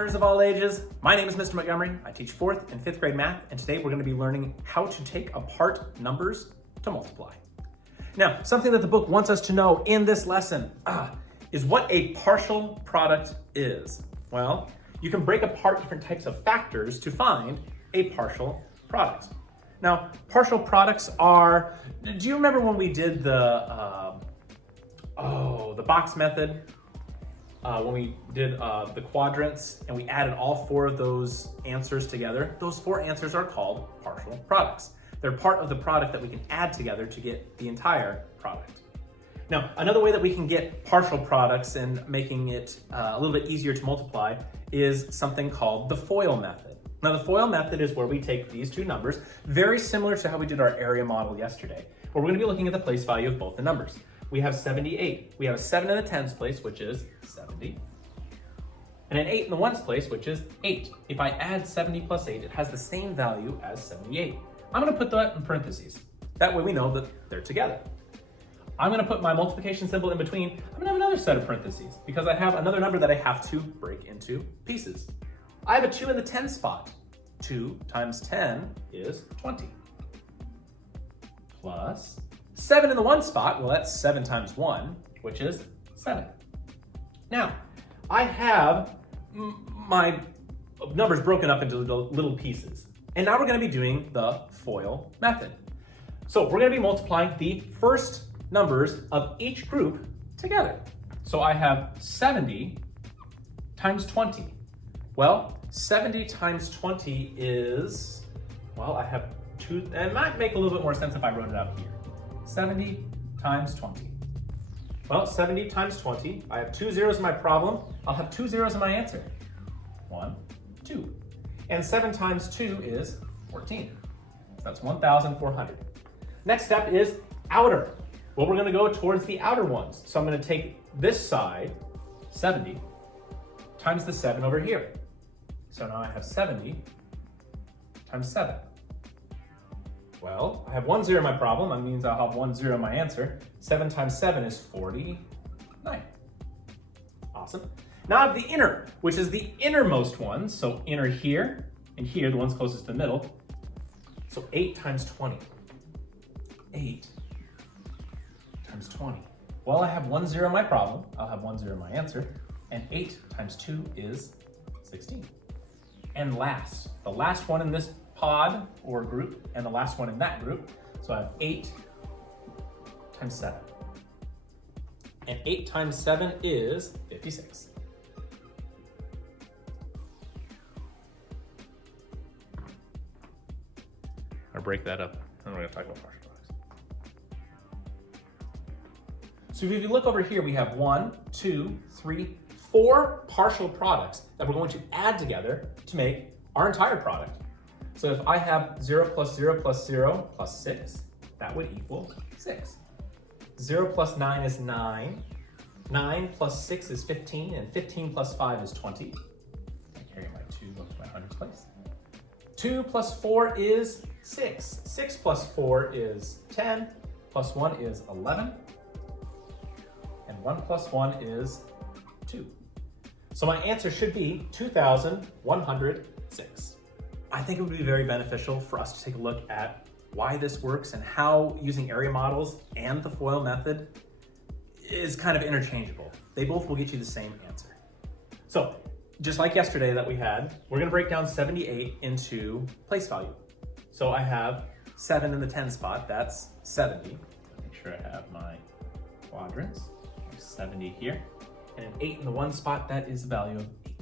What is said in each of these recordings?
learners of all ages. My name is Mr. Montgomery. I teach 4th and 5th grade math, and today we're going to be learning how to take apart numbers to multiply. Now, something that the book wants us to know in this lesson is what a partial product is. Well, you can break apart different types of factors to find a partial product. Now, partial products are, do you remember when we did the box method? When we did the quadrants and we added all 4 of those answers together, those 4 answers are called partial products. They're part of the product that we can add together to get the entire product. Now, another way that we can get partial products and making it a little bit easier to multiply is something called the FOIL method. Now, the FOIL method is where we take these 2 numbers, very similar to how we did our area model yesterday, where we're going to be looking at the place value of both the numbers. We have 78. We have a 7 in the tens place, which is 70, and an 8 in the ones place, which is 8. If I add 70 plus 8, it has the same value as 78. I'm going to put that in parentheses. That way we know that they're together. I'm going to put my multiplication symbol in between. I'm going to have another set of parentheses because I have another number that I have to break into pieces. I have a 2 in the 10 spot. 2 times 10 is 20. Plus 7 in the 1 spot, well, that's 7 times 1, which is 7. Now, I have my numbers broken up into little pieces. And now we're going to be doing the FOIL method. So we're going to be multiplying the first numbers of each group together. So I have 70 times 20. Well, 70 times 20 is, well, I have 2, and it might make a little bit more sense if I wrote it out here. 70 times 20. Well, 70 times 20, I have 2 zeros in my problem. I'll have 2 zeros in my answer. 1, 2. And 7 times 2 is 14. So that's 1,400. Next step is outer. Well, we're gonna go towards the outer ones. So I'm gonna take this side, 70, times the 7 over here. So now I have 70 times 7. Well, I have 1 zero in my problem. That means I'll have 1 zero in my answer. 7 times 7 is 49. Awesome. Now I have the inner, which is the innermost ones. So inner here and here, the ones closest to the middle. So 8 times 20. 8 times 20. Well, I have 1 zero in my problem. I'll have 1 zero in my answer. And 8 times 2 is 16. And last, the last one in this pod or group and the last one in that group. So I have 8 times 7. And 8 times 7 is 56. I'll break that up and we're going to talk about partial products. So if you look over here, we have 1, 2, 3, 4 partial products that we're going to add together to make our entire product. So if I have 0 plus 0 plus 0 plus 6, that would equal 6. 0 plus 9 is 9. 9 plus 6 is 15, and 15 plus 5 is 20. I carry my 2 up to my hundreds place. 2 plus 4 is 6. 6 plus 4 is 10. Plus 1 is 11. And 1 plus 1 is 2. So my answer should be 2,106. I think it would be very beneficial for us to take a look at why this works and how using area models and the FOIL method is kind of interchangeable. They both will get you the same answer. So just like yesterday that we had, we're going to break down 78 into place value. So I have 7 in the 10 spot, that's 70. Make sure I have my quadrants. There's 70 here. And an 8 in the 1 spot, that is the value of 8.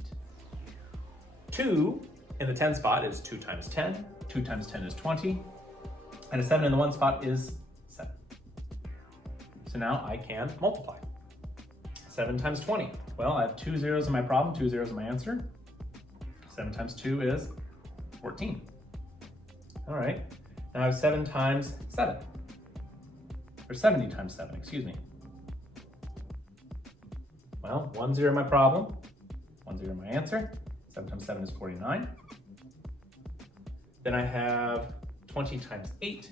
2 in the 10 spot is 2 times 10. 2 times 10 is 20. And a 7 in the 1 spot is 7. So now I can multiply. 7 times 20. Well, I have 2 zeros in my problem, 2 zeros in my answer. 7 times 2 is 14. All right. Now I have 7 times 7. Or 70 times 7, excuse me. Well, 1 zero in my problem, 1 zero in my answer. 7 times 7 is 49. Then I have 20 times 8.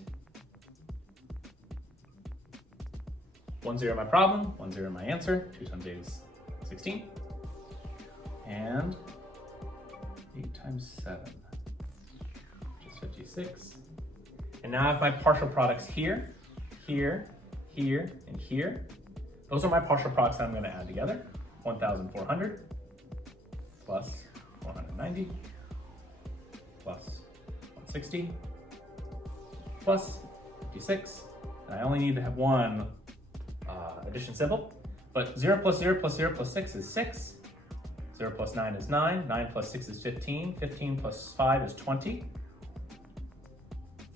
1 zero in my problem, 1 zero in my answer. 2 times 8 is 16. And 8 times 7, which is 56. And now I have my partial products here, here, here, and here. Those are my partial products that I'm going to add together. 1,400 plus 490 plus 160 plus 56. And I only need to have one addition symbol. But 0 plus 0 plus 0 plus 6 is 6. 0 plus 9 is 9. 9 plus 6 is 15. 15 plus 5 is 20.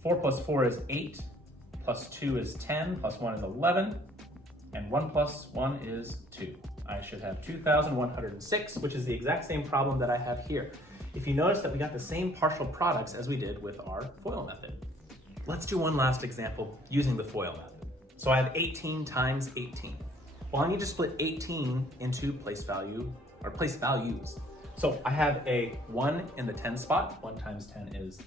4 plus 4 is 8. Plus 2 is 10. Plus 1 is 11. And 1 plus 1 is 2. I should have 2,106, which is the exact same problem that I have here. If you notice that we got the same partial products as we did with our FOIL method. Let's do one last example using the FOIL method. So I have 18 times 18. Well, I need to split 18 into place value or place values. So I have a 1 in the 10 spot. 1 times 10 is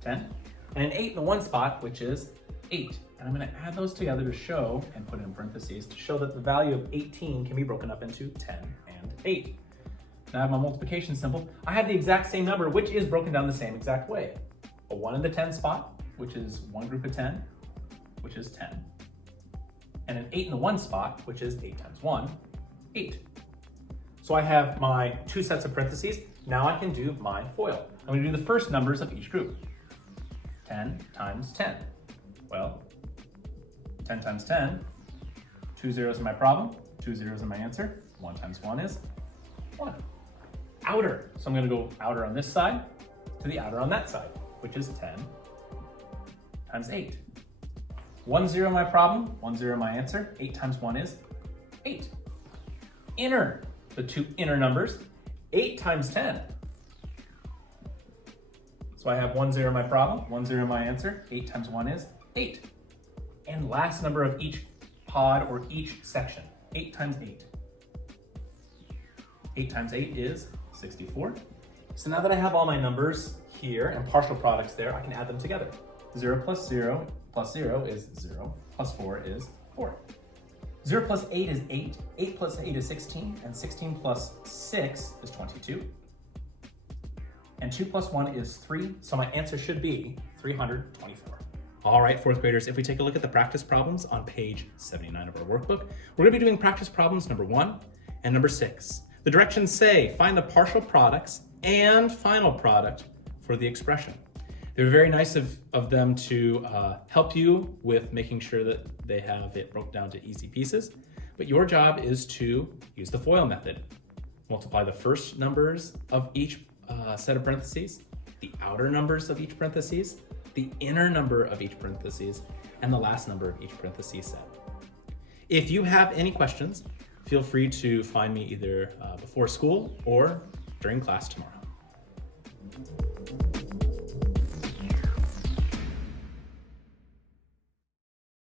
10. And an 8 in the 1 spot, which is 8. And I'm going to add those together to show, and put in parentheses, to show that the value of 18 can be broken up into 10 and 8. Now I have my multiplication symbol. I have the exact same number, which is broken down the same exact way. A 1 in the 10 spot, which is one group of 10, which is 10. And an 8 in the 1 spot, which is 8 times 1, 8. So I have my two sets of parentheses. Now I can do my FOIL. I'm going to do the first numbers of each group. 10 times 10. Well, 10 times 10, 2 zeros in my problem, 2 zeros in my answer. 1 times 1 is 1. Outer. So I'm going to go outer on this side to the outer on that side, which is 10 times 8. 1 0 in my problem, 1 0 in my answer. 8 times 1 is 8. Inner, the two inner numbers, 8 times 10. So I have 1 0 in my problem, 1 0 in my answer. 8 times 1 is 8. And last number of each pod or each section, 8 times 8. 8 times 8 is 64. So now that I have all my numbers here and partial products there, I can add them together. 0 plus 0 plus 0 is 0, plus 4 is 4. 0 plus 8 is 8, 8 plus 8 is 16, and 16 plus 6 is 22. And 2 plus 1 is 3, so my answer should be 324. All right, fourth graders, if we take a look at the practice problems on page 79 of our workbook, we're going to be doing practice problems number 1 and number 6. The directions say, find the partial products and final product for the expression. They're very nice of them to help you with making sure that they have it broke down to easy pieces. But your job is to use the FOIL method. Multiply the first numbers of each set of parentheses, the outer numbers of each parentheses, the inner number of each parentheses, and the last number of each parentheses set. If you have any questions, feel free to find me either before school or during class tomorrow.